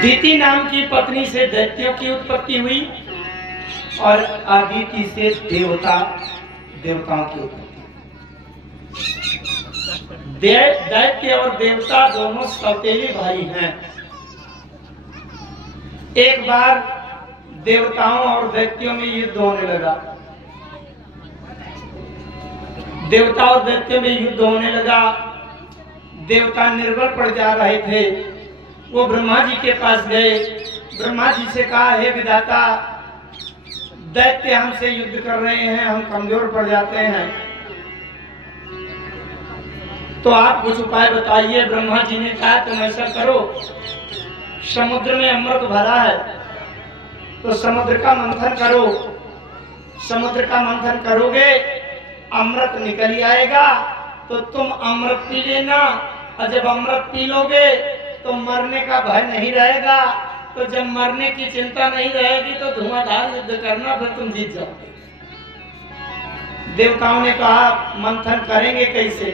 दीति नाम की पत्नी से दैत्यों की उत्पत्ति हुई और आदिति से देवताओं की उत्पत्ति। दैत्य और देवता दोनों सौतेले भाई हैं। एक बार देवताओं और दैत्यों में युद्ध होने लगा। देवता और दैत्यों में युद्ध होने लगा। देवता निर्बल पड़ जा रहे थे। वो ब्रह्मा जी के पास गए। ब्रह्मा जी से कहा, हे विधाता, दैत्य हमसे युद्ध कर रहे हैं, हम कमजोर पड़ जाते हैं, तो आप कुछ उपाय बताइए। ब्रह्मा जी ने कहा, तुम ऐसा करो, समुद्र में अमृत भरा है, तो समुद्र का मंथन करो। समुद्र का मंथन करोगे, अमृत निकल आएगा, तो तुम अमृत पी लेना, और जब अमृत पी लोगे तो मरने का भय नहीं रहेगा। तो जब मरने की चिंता नहीं रहेगी तो धुआंधार युद्ध करना, फिर तुम जीत जाओगे। देवताओं ने कहा, मंथन करेंगे कैसे?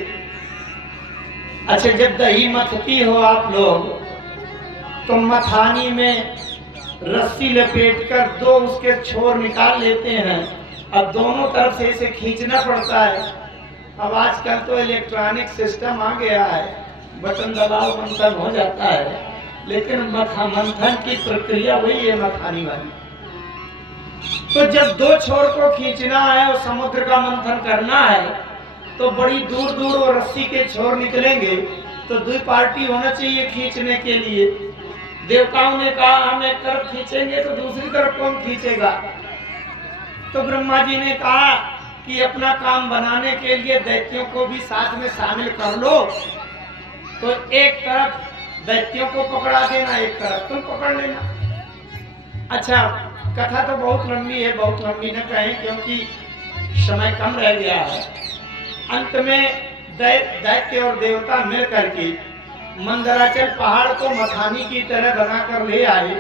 अच्छा, जब दही मथती हो आप लोग, तो मथानी में रस्सी लपेटकर दो उसके छोर निकाल लेते हैं, अब दोनों तरफ से इसे खींचना पड़ता है। अब आजकल तो इलेक्ट्रॉनिक सिस्टम आ गया है, बटन दबाव मंथन हो जाता है, लेकिन मंथन की प्रक्रिया वही है, मथानी वाली। तो जब दो छोर को खींचना है और समुद्र का मंथन करना है, तो बड़ी दूर दूर वो रस्सी के छोर निकलेंगे, तो दो पार्टी होना चाहिए खींचने के लिए। देवताओं ने कहा, हम एक तरफ खींचेंगे तो दूसरी तरफ कौन खींचेगा? तो ब्रह्मा जी ने कहा कि अपना काम बनाने के लिए दैत्यों को भी साथ में शामिल कर लो। तो एक तरफ दैत्यों को पकड़ा देना, एक तरफ तुम पकड़ लेना। अच्छा, कथा तो बहुत लंबी है, बहुत लंबी न कहें क्योंकि समय कम रह गया है। अंत में दैत्य और देवता मिल करके मंदराचल पहाड़ को मथानी की तरह बनाकर ले आए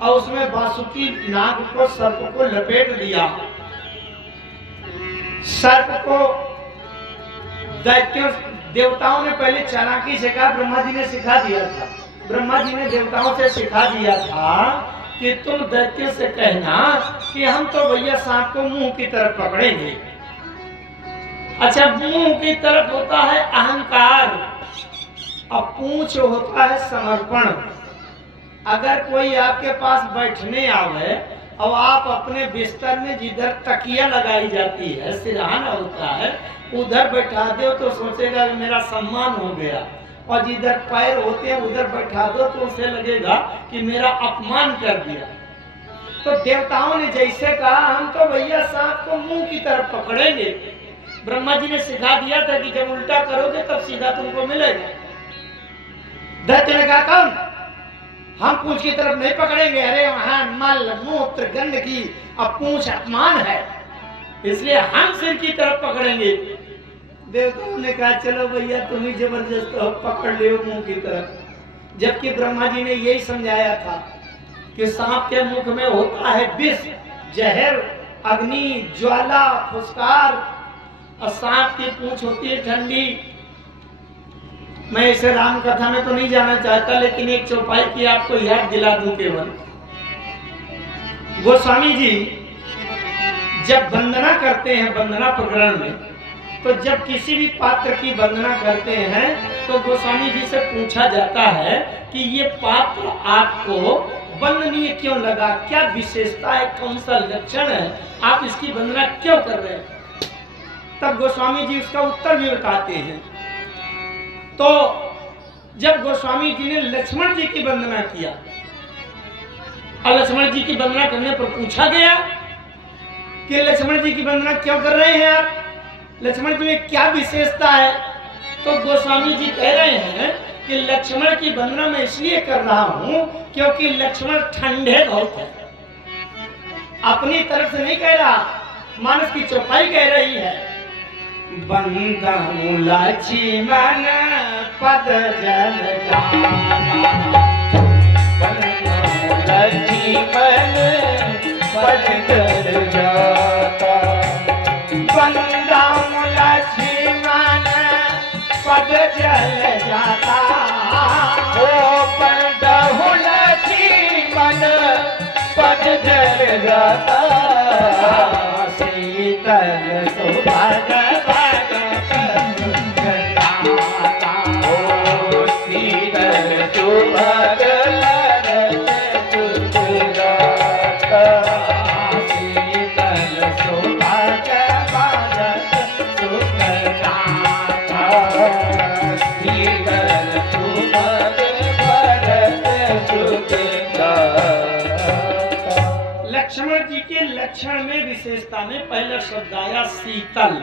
और उसमें वासुकी नाग को, सर्प को लपेट दिया। सर्प को दैत्यों देवताओं ने पहले चालाकी से कहा, ब्रह्मा जी ने सिखा दिया था। ब्रह्मा जी ने देवताओं से सिखा दिया था कि तुम दैत्य से कहना कि हम तो भैया सांप को मुंह की तरफ पकड़ेंगे। अच्छा, मुंह की तरफ होता है अहंकार और पूंछ होता है समर्पण। अगर कोई आपके पास बैठने आवे और आप अपने बिस्तर में जिधर तकिया लगाई जाती है, सिरहाना होता है, उधर बैठा दो तो सोचेगा कि मेरा सम्मान हो गया, और जिधर पैर होते हैं उधर बैठा दो तो उसे लगेगा कि मेरा अपमान कर दिया। तो देवताओं ने जैसे कहा, हम तो भैया सांप को मुंह की तरफ पकड़ेंगे। ब्रह्मा जी ने सिखा दिया था कि जब उल्टा करोगे तब सीधा तुमको मिलेगा। दैत्य ने कहा, कौन? हम पूंछ की तरफ नहीं पकड़ेंगे। अरे वहां मल मूत्र गंदगी अब पूंछ अपमान है, इसलिए हम सिर की तरफ पकड़ेंगे। देवताओं ने कहा, चलो भैया तुम ही जबरदस्त हो, पकड़ ले मुंह की तरफ। जबकि ब्रह्मा जी ने यही समझाया था कि सांप के मुख में होता है विष, जहर, अग्नि, ज्वाला, फुसकार, और सांप की पूंछ होती है ठंडी। मैं इसे राम कथा में तो नहीं जाना चाहता, लेकिन एक चौपाई की आपको याद दिला दूं केवल। गोस्वामी जी जब वंदना करते हैं, वंदना प्रकरण में, तो जब किसी भी पात्र की वंदना करते हैं तो गोस्वामी जी से पूछा जाता है कि ये पात्र आपको वंदनीय क्यों लगा, क्या विशेषता है, कौन सा लक्षण है, आप इसकी वंदना क्यों कर रहे हैं? तब गोस्वामी जी उसका उत्तर भी बताते हैं। तो जब गोस्वामी जी ने लक्ष्मण जी की वंदना किया और लक्ष्मण जी की वंदना करने पर पूछा गया कि लक्ष्मण जी की वंदना क्यों कर रहे हैं आप, लक्ष्मण जी में क्या विशेषता है, तो गोस्वामी जी कह रहे हैं कि लक्ष्मण की वंदना मैं इसलिए कर रहा हूं क्योंकि लक्ष्मण ठंडे बहुत है। अपनी तरफ से नहीं कह रहा, मानस की चौपाई कह रही है। बंदहु लक्ष्मण पद जल लक्ष्मण पद जल जाता, बंदहु लक्ष्मण पद जल जाता, ओ बंदहु लक्ष्मण जल जाता शीतल सुभग भगत सुख दाता। ओ शीतल सुभग भगत सुख दाता शीतल सुभग भगत सुख दाता। शीतल सुभग भगत सुख दाता। लक्ष्मण जी के लक्षण में विशेषता में पहला शब्द आया शीतल।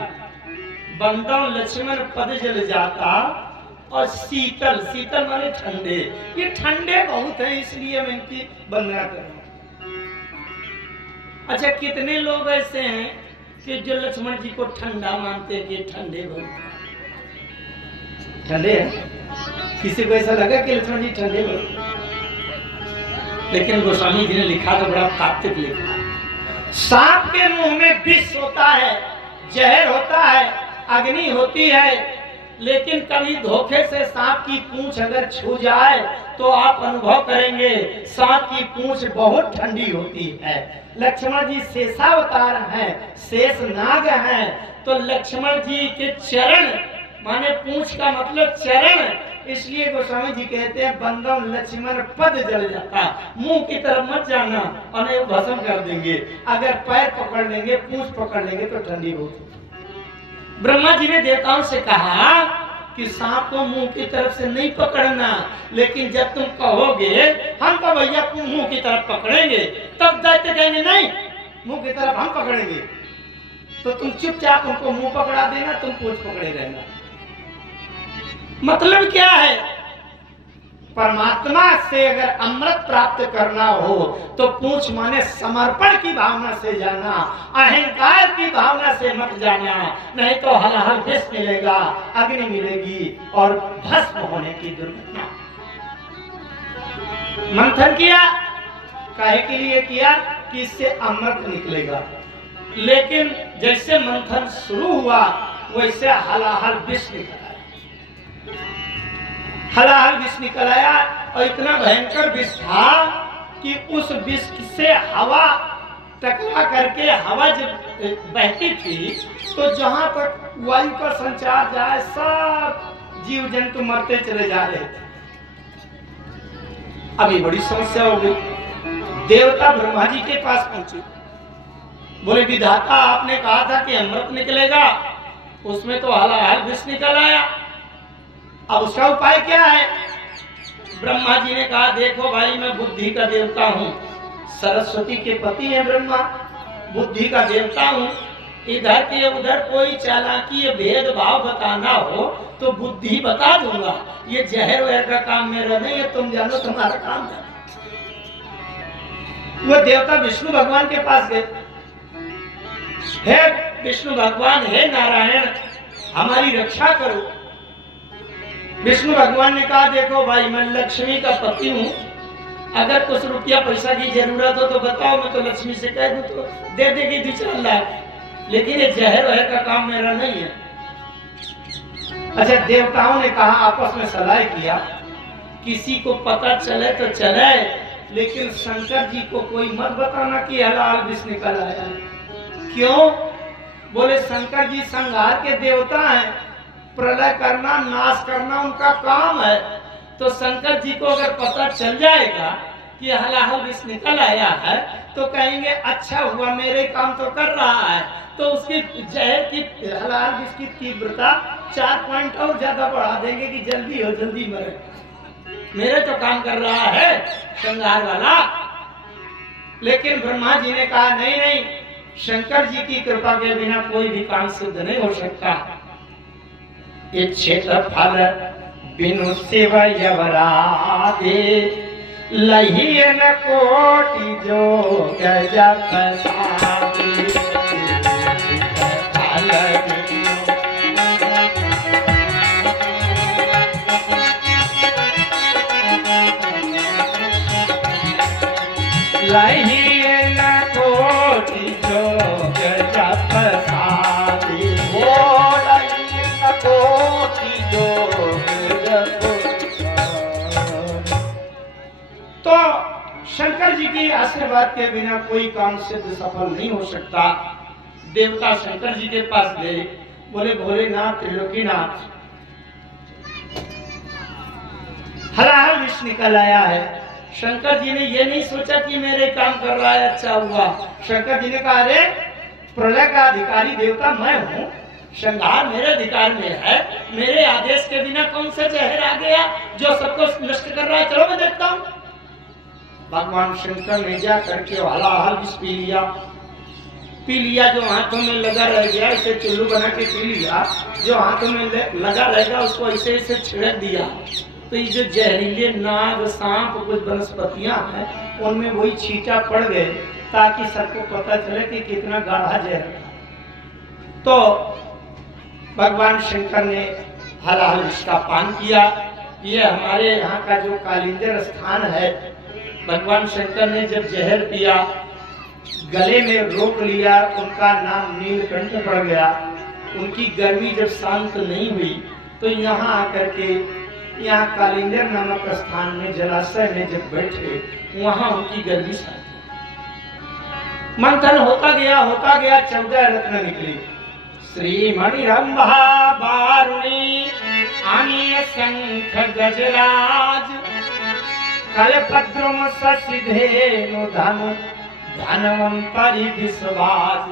बंदम लक्ष्मण पद जल जाता और शीतल, शीतल माने ठंडे। ये ठंडे बहुत है इसलिए मैं इनकी वंदना कर रहा हूं। अच्छा, कितने लोग ऐसे हैं कि जो लक्ष्मण जी को ठंडा मानते हैं कि ठंडे बहुत ठंडे हैं? किसी को ऐसा लगा कि लक्ष्मण जी ठंडे बहुत? लेकिन गोस्वामी जी ने लिखा तो बड़ा तात्विक लिखा। सांप के मुंह में विष होता है, जहर होता है, अग्नि होती है, लेकिन कभी धोखे से सांप की पूंछ अगर छू जाए तो आप अनुभव करेंगे सांप की पूंछ बहुत ठंडी होती है। लक्ष्मण जी शेषावतार हैं, शेष नाग हैं, तो लक्ष्मण जी के चरण माने पूंछ का मतलब चरण, इसलिए गोस्वामी जी कहते हैं बंदम लक्ष्मण पद जल जाता। मुंह की तरफ मत जाना, उन्हें भस्म कर देंगे। अगर पैर पकड़ लेंगे, पूंछ पकड़ लेंगे तो ठंडी होती। ब्रह्मा जी ने देवताओं से कहा कि सांप को मुंह की तरफ से नहीं पकड़ना, लेकिन जब तुम कहोगे हम तो भैया तुम मुंह की तरफ पकड़ेंगे, तब दैत्य कहेंगे नहीं मुंह की तरफ हम पकड़ेंगे, तो तुम चुपचाप उनको मुंह पकड़ा देना, तुम पूंछ पकड़े रहना। मतलब क्या है? परमात्मा से अगर अमृत प्राप्त करना हो तो पूंछ माने समर्पण की भावना से जाना, अहंकार की भावना से मत जाना, नहीं तो हलाहल विष मिलेगा, अग्नि मिलेगी और भस्म होने की दुर्घटना। मंथन किया, काहे के लिए किया? कि इससे अमृत निकलेगा, लेकिन जैसे मंथन शुरू हुआ वैसे हलाहल विष निकला। हलाहल विष निकल आया और इतना भयंकर विष था कि उस विष से हवा टकरा करके हवा जब बहती थी तो जहां तक वायु का संचार जाए सब जीव जंतु मरते चले जा रहे थे। अभी बड़ी समस्या हो गई। देवता ब्रह्मा जी के पास पहुंचे, बोले विधाता आपने कहा था कि अमृत निकलेगा, उसमें तो हलाहल विष निकल आया, अब उसका उपाय क्या है? ब्रह्मा जी ने कहा देखो भाई मैं बुद्धि का देवता हूँ, सरस्वती के पति हैं ब्रह्मा, बुद्धि का देवता हूँ, इधर के उधर कोई चालाकी भेदभाव बताना हो तो बुद्धि बता दूंगा, ये जहर वहर का काम मेरा नहीं है, तुम जानो तुम्हारा काम है। वो देवता विष्णु भगवान के पास गए, हे विष्णु भगवान, हे नारायण हमारी रक्षा करो। विष्णु भगवान ने कहा देखो भाई मैं लक्ष्मी का पति हूँ, अगर कुछ रुपया पैसा की जरूरत हो तो बताओ, मैं तो लक्ष्मी से कह दूं तो दे देगी 2-4 लाख, लेकिन ये जहर वहर का काम मेरा नहीं है। अच्छा, देवताओं ने कहा, आपस में सलाह किया, किसी को पता चले तो चले, लेकिन शंकर जी को कोई मत बताना कि हलाहल विष निकल आया। क्यों? बोले शंकर जी संहार के देवता हैं, प्रलय करना नाश करना उनका काम है, तो शंकर जी को अगर पता चल जाएगा कि हलाहल विष निकल आया है तो कहेंगे अच्छा हुआ मेरे काम तो कर रहा है, तो उसकी जहर की हलाहल विष की तीव्रता 4 पॉइंट और ज्यादा बढ़ा देंगे कि जल्दी हो जल्दी मरे, मेरे तो काम कर रहा है संहार वाला। लेकिन ब्रह्मा जी ने कहा नहीं नहीं, शंकर जी की कृपा के बिना कोई भी काम सिद्ध नहीं हो सकता। इच्छित फल बिनु शिव यवराधे, लहियन कोटि जोग जप साधे। फल लहियन कोटि जोग जप साधे। कोटि जोग जप। तो शंकर जी के आशीर्वाद के बिना कोई काम सिद्ध सफल नहीं हो सकता। देवता शंकर जी के पास गए, बोले भोलेनाथ त्रिलोकीनाथ, हलाहल विष निकल आया है। शंकर जी ने ये नहीं सोचा कि मेरे काम कर रहा है अच्छा हुआ। शंकर जी ने कहा अरे प्रलय का अधिकारी देवता मैं हूँ, संहार मेरे अधिकार में है, मेरे आदेश के बिना कौन सा जहर आ गया जो सबको नष्ट कर रहा है, चलो मैं देखता हूँ। भगवान शंकर ने जा करके हलाहल विष पी लिया, जो हाथों में लगा रह गया इसे चुल्लू बना के पी लिया, जो हाथों में लगा रहेगा उसको ऐसे ऐसे छिड़क दिया। तो ये जो जहरीले नाग सांप कुछ वनस्पतियां हैं उनमें वही छींटा पड़ गए ताकि सबको पता चले कि कितना गाढ़ा जहर था। तो भगवान शंकर ने हलाहल विष का पान किया। ये हमारे यहाँ का जो कालिंजर स्थान है, भगवान शंकर ने जब जहर पिया गले में रोक लिया, उनका नाम नीलकंठ पड़ गया। उनकी गर्मी जब शांत नहीं हुई तो यहाँ आकर के यहाँ कालिंजर नामक स्थान में जलाशय में जब बैठे वहां उनकी गर्मी शांति। मंथन होता गया 14 रत्न निकली। श्रीमणि रंभा बारुणी आनीय शंख गजराज कलपद्रुम ससिधेनु धनु धनवंतरी विश्वाज।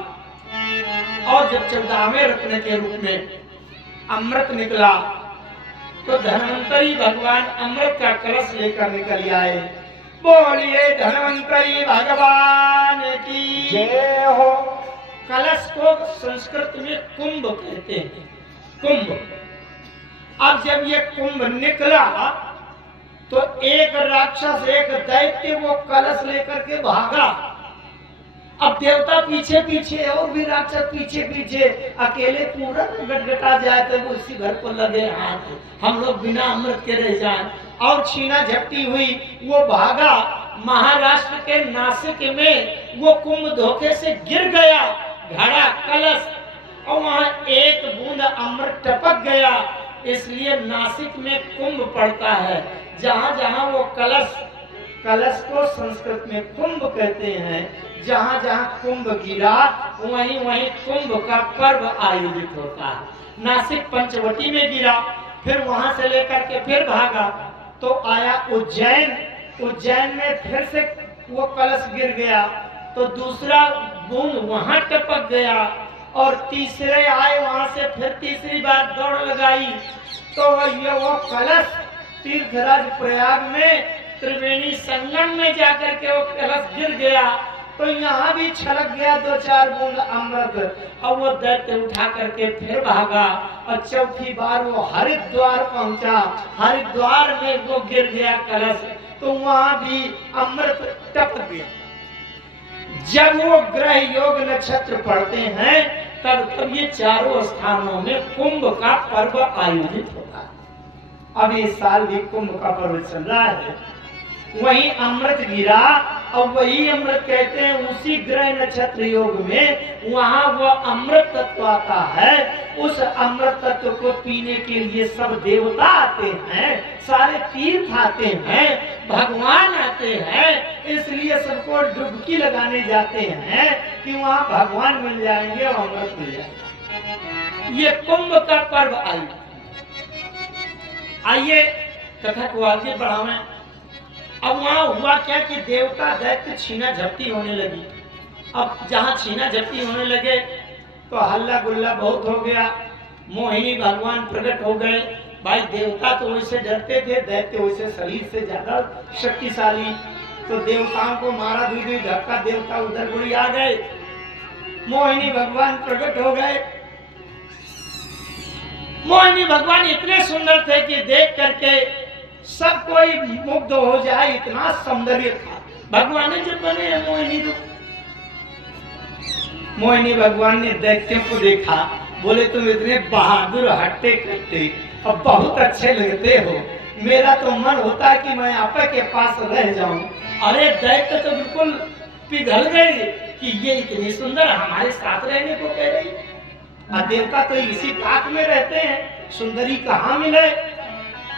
और जब 14वें रत्न के रूप में अमृत निकला तो धनवंतरी भगवान अमृत का कलश लेकर निकल आए। बोलिए धनवंतरी भगवान की जय हो। कलश को संस्कृत में कुंभ कहते हैं, कुंभ। अब जब ये कुंभ निकला तो एक राक्षस एक दैत्य वो कलश लेकर के भागा। अब देवता पीछे पीछे और भी राक्षस पीछे पीछे, अकेले पूरा गटगटा जाए तो वो इसी घर को लगे हाथ, हम लोग बिना अमृत के रह जाएं। और छीना झपटी हुई वो भागा। महाराष्ट्र के नासिक में वो कुंभ धोखे से गिर गया, घड़ा कलश, और वहां एक बूंद अमृत टपक गया। इसलिए नासिक में कुंभ पड़ता है। जहां जहां वो कलश को संस्कृत में कुंभ कहते हैं। जहां जहां कुंभ गिरा वहीं वहीं कुंभ का पर्व आयोजित होता है। नासिक पंचवटी में गिरा, फिर वहां से लेकर के फिर भागा तो आया उज्जैन में फिर से वो कलश गिर गया तो दूसरा बूंद वहां टपक गया, और तीसरे आए वहां से फिर तीसरी बार दौड़ लगाई तो वो कलश तीर्थराज प्रयाग में त्रिवेणी संगम में जाकर के वो कलश गिर गया। तो यहाँ भी छलक गया 2-4 बूंद अमृत, और वो दैत्य उठा करके फिर भागा, और चौथी बार वो हरिद्वार पहुंचा। हरिद्वार में वो गिर गया कलश, तो वहां भी अमृत टपक गया। जब वो ग्रह योग नक्षत्र पड़ते हैं तब ये चारों स्थानों में कुंभ का पर्व आयोजित होता है। अब इस साल भी कुंभ का पर्व चल रहा है। वही अमृत गिरा, और वही अमृत कहते हैं उसी ग्रह नक्षत्र योग में वहां वो अमृत तत्व आता है। उस अमृत तत्व को पीने के लिए सब देवता आते हैं, सारे तीर्थ आते हैं, भगवान आते हैं। इसलिए सबको डुबकी लगाने जाते हैं कि वहां भगवान मिल जाएंगे और अमृत मिल जाएगा। ये कुंभ का पर्व आइए कथा को आगे बढ़ावें। अब वहां हुआ क्या कि देवता दैत्य छीना झपटी होने लगी। अब जहां छीना झपटी होने लगे तो हल्ला गुल्ला बहुत हो गया। मोहिनी भगवान प्रकट हो गए। भाई देवता तो वैसे डरते थे, दैत्य वैसे शरीर से ज्यादा शक्तिशाली, तो देवताओं को मारा भी धक्का, देवता उधर गुड़ी आ गए। मोहिनी भगवान प्रकट हो गए। मोहिनी भगवान इतने सुंदर थे कि देख करके सब कोई मुग्ध हो जाए, इतना सौंदर्य था। भगवान ने जब बने मोहिनी भगवान ने दैत्यों को देखा, बोले तुम इतने बहादुर हट्टे कट्टे और बहुत अच्छे लगते हो, मेरा तो मन होता है कि मैं आपे के पास रह जाऊं। अरे दैत्य तो बिल्कुल पिघल गए कि ये इतनी सुंदर हमारे साथ रहने को कह रही है। देवता तो इसी ताक में रहते हैं, सुंदरी कहाँ मिले।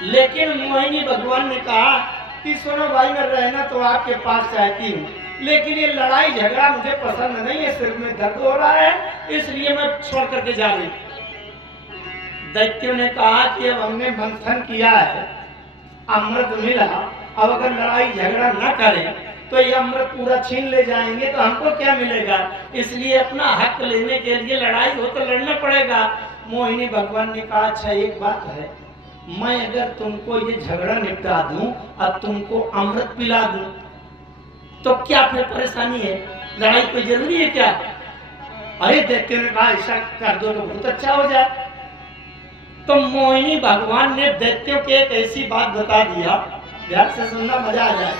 लेकिन मोहिनी भगवान ने कहा कि सुनो भाई मैं रहना तो आपके पास चाहती हूँ, लेकिन ये लड़ाई झगड़ा मुझे पसंद नहीं है, सिर में दर्द हो रहा है, इसलिए मैं छोड़ करके जा रही। दैत्यों ने कहा कि अब हमने मंथन किया है, अमृत मिला, अब अगर लड़ाई झगड़ा न करें तो ये अमृत पूरा छीन ले जाएंगे तो हमको क्या मिलेगा, इसलिए अपना हक लेने के लिए लड़ाई हो तो लड़ना पड़ेगा। मोहिनी भगवान ने कहा अच्छा एक बात है, मैं अगर तुमको ये झगड़ा निपटा दूं और तुमको अमृत पिला दूं तो क्या फिर परेशानी है, लड़ाई कोई जरूरी है क्या? अरे दैत्यों ने कहा ऐसा कर दो तो बहुत अच्छा हो जाए। तो मोहिनी भगवान ने दैत्यों के एक ऐसी बात बता दिया, ध्यान से सुनना मजा आ जाए।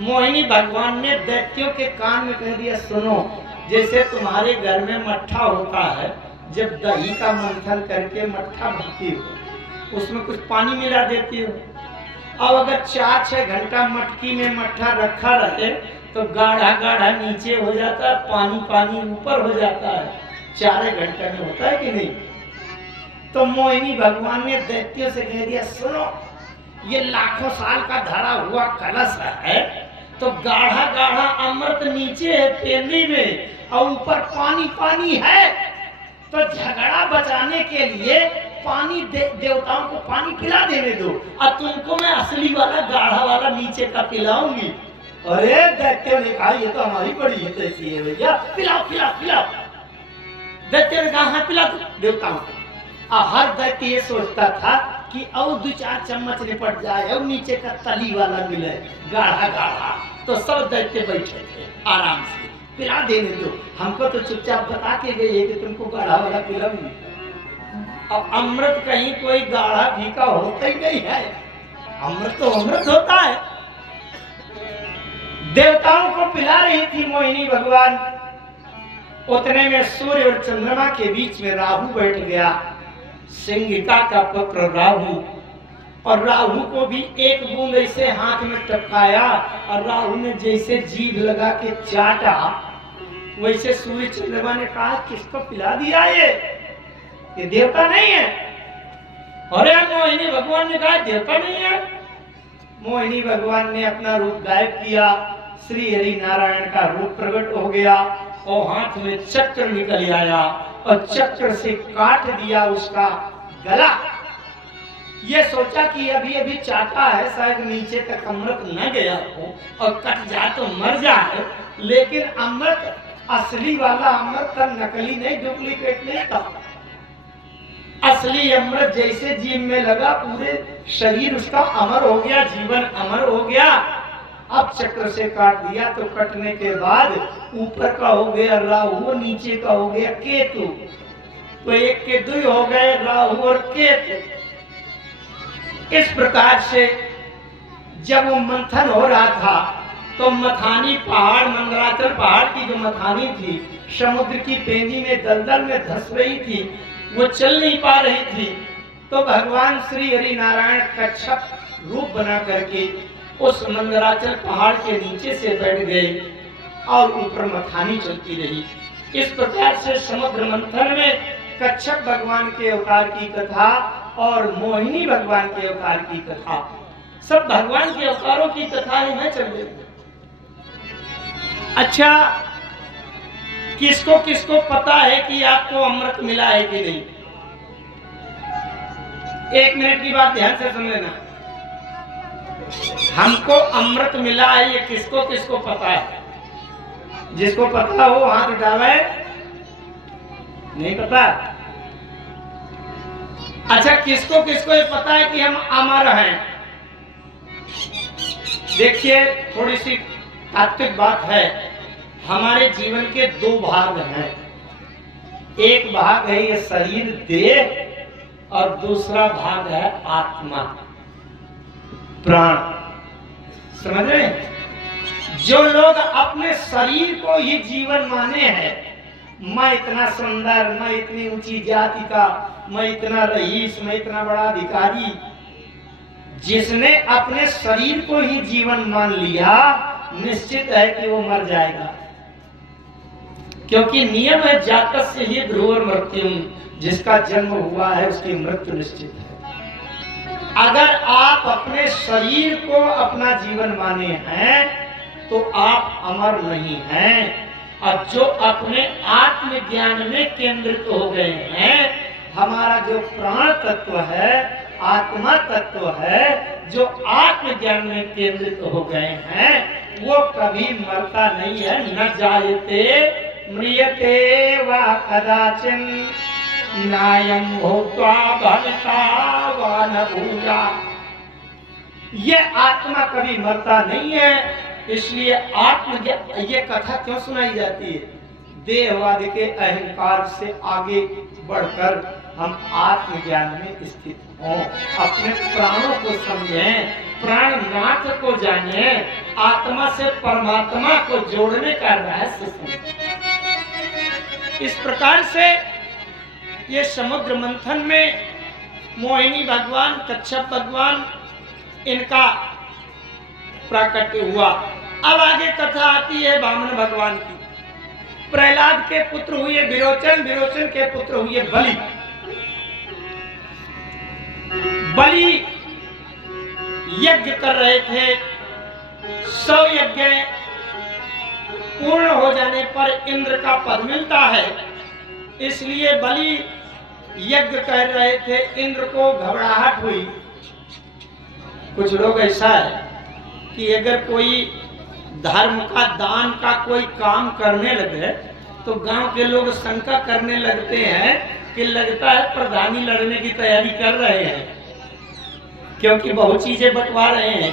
मोहिनी भगवान ने दैत्यों के कान में कह दिया सुनो, जैसे तुम्हारे घर में मट्ठा होता है, जब दही का मंथन करके मट्ठा भरती हो उसमें कुछ पानी मिला देती हो, अब अगर 4-6 घंटा मटकी में मट्ठा रखा रहे तो गाढ़ा गाढ़ा नीचे हो जाता है, पानी पानी ऊपर हो जाता है, 4 घंटे में होता है कि नहीं। तो मोहिनी भगवान ने दैत्यों से कह दिया सुनो, ये लाखों साल का धरा हुआ कलश है, तो गाढ़ा गाढ़ा अमृत नीचे है पेंदी में और ऊपर पानी पानी है, तो झगड़ा बचाने के लिए पानी देवताओं को पानी पिला देने दो और तुमको मैं असली वाला गाढ़ा वाला नीचे का पिलाऊंगी। अरे दैत्य ने कहा ये तो हमारी बड़ी हित ऐसी है भैया, पिलाओ पिलाओ पिलाओ। दैत्य ने कहा हाँ पिला दो देवताओं को। हर दैत्य ये सोचता था कि और 2-4 चम्मच निपट जाए और नीचे का तली वाला मिले गाढ़ा गाढ़ा, तो सब दैत्य बैठे थे आराम से, पिला देने दो, हमको तो चुपचाप बता के गए कि तुमको गाढ़ा वाला पिलाऊंगी। अब अमृत कहीं कोई गाढ़ा फीका होता ही नहीं है, अमृत तो अमृत होता है। देवताओं को पिला रही थी मोहिनी भगवान, उतने में सूर्य और चंद्रमा के बीच में राहु बैठ गया, सिंहिका का पुत्र राहु, और राहु को भी एक बूंद ऐसे हाथ में टपकाया और राहु ने जैसे जीभ लगा के चाटा, वैसे सूर्य चंद्रमा ने कहा किसको पिला दिया ये देवता नहीं है। अरे मोहिनी भगवान ने कहा देवता नहीं है। मोहिनी भगवान ने अपना रूप गायब किया, श्री हरि नारायण का रूप प्रकट हो गया और हाथ में चक्र निकल आया और चक्र से काट दिया उसका गला। ये सोचा कि अभी अभी चाटा है, शायद नीचे तक अमृत न गया हो और कट जाए तो मर जाए, लेकिन अमृत असली वाला अमृत था, नकली नहीं, डुप्लीकेट नहीं था। असली अमृत जैसे जीभ में लगा पूरे शरीर उसका अमर हो गया, जीवन अमर हो गया। अब चक्र से काट दिया तो कटने के बाद ऊपर का हो गया राहु, नीचे का हो गया केतु, तो एक के 2 हो गए राहु और केतु। इस प्रकार से जब वो मंथन हो रहा था तो मथानी पहाड़, मंदराचल पहाड़ की जो मथानी थी समुद्र की पेंदी में दलदल में धंस रही थी, वो चल नहीं पा रही थी। तो भगवान श्री हरि नारायण कच्छप रूप बना करके उस मंदराचल पहाड़ के नीचे से बैठ गए और ऊपर मथानी चलती रही। इस प्रकार से समुद्र मंथन में कच्छप भगवान के अवतार की कथा और मोहिनी भगवान के अवतार की कथा, सब भगवान के अवतारों की कथाएं हैं चल रही। अच्छा, किसको किसको पता है कि आपको अमृत मिला है कि नहीं? 1 मिनट की बात ध्यान से सुन लेना। हमको अमृत मिला है, ये किसको किसको पता है? जिसको पता हो हाथ उठावे। नहीं पता? अच्छा, किसको किसको ये पता है कि हम अमर हैं? देखिए, थोड़ी सी तात्विक बात है। हमारे जीवन के 2 भाग हैं, एक भाग है ये शरीर देह और दूसरा भाग है आत्मा प्राण। समझ रहे हैं? जो लोग अपने शरीर को ही जीवन माने हैं, मैं इतना सुंदर, मैं इतनी ऊंची जाति का, मैं इतना रईस, मैं इतना बड़ा अधिकारी, जिसने अपने शरीर को ही जीवन मान लिया निश्चित है कि वो मर जाएगा, क्योंकि नियम है जातस्य ही ध्रुव मृत्यु, जिसका जन्म हुआ है उसकी मृत्यु निश्चित है। अगर आप अपने शरीर को अपना जीवन माने हैं तो आप अमर नहीं हैं। और जो अपने आत्मज्ञान में केंद्रित हो गए हैं, हमारा जो प्राण तत्व है, आत्मा तत्व है, जो आत्मज्ञान में केंद्रित हो गए हैं, वो कभी मरता नहीं है। न जायते म्रियते वा कदाचिन नायं भूत्वा भविता वा न भूया। ये आत्मा कभी मरता नहीं है। इसलिए आत्मज्ञान, ये कथा क्यों सुनाई जाती है? देहवाद के अहंकार से आगे बढ़कर हम आत्मज्ञान में स्थित हों, अपने प्राणों को समझें, प्राणनाथ को जानें, आत्मा से परमात्मा को जोड़ने का रहस्य समझें। इस प्रकार से ये समुद्र मंथन में मोहिनी भगवान, कच्छप भगवान, इनका प्राकट्य हुआ। अब आगे कथा आती है वामन भगवान की। प्रहलाद के पुत्र हुए विरोचन, विरोचन के पुत्र हुए बलि। बलि यज्ञ कर रहे थे। 100 यज्ञ पूर्ण हो जाने पर इंद्र का पद मिलता है। इसलिए बलि यज्ञ कर रहे थे। इंद्र को घबराहट हुई। कुछ लोग ऐसा है कि अगर कोई धर्म का, दान का कोई काम करने लगे तो गांव के लोग शंका करने लगते हैं कि लगता है प्रधानी लड़ने की तैयारी कर रहे हैं, क्योंकि बहुत चीजें बंटवा रहे हैं।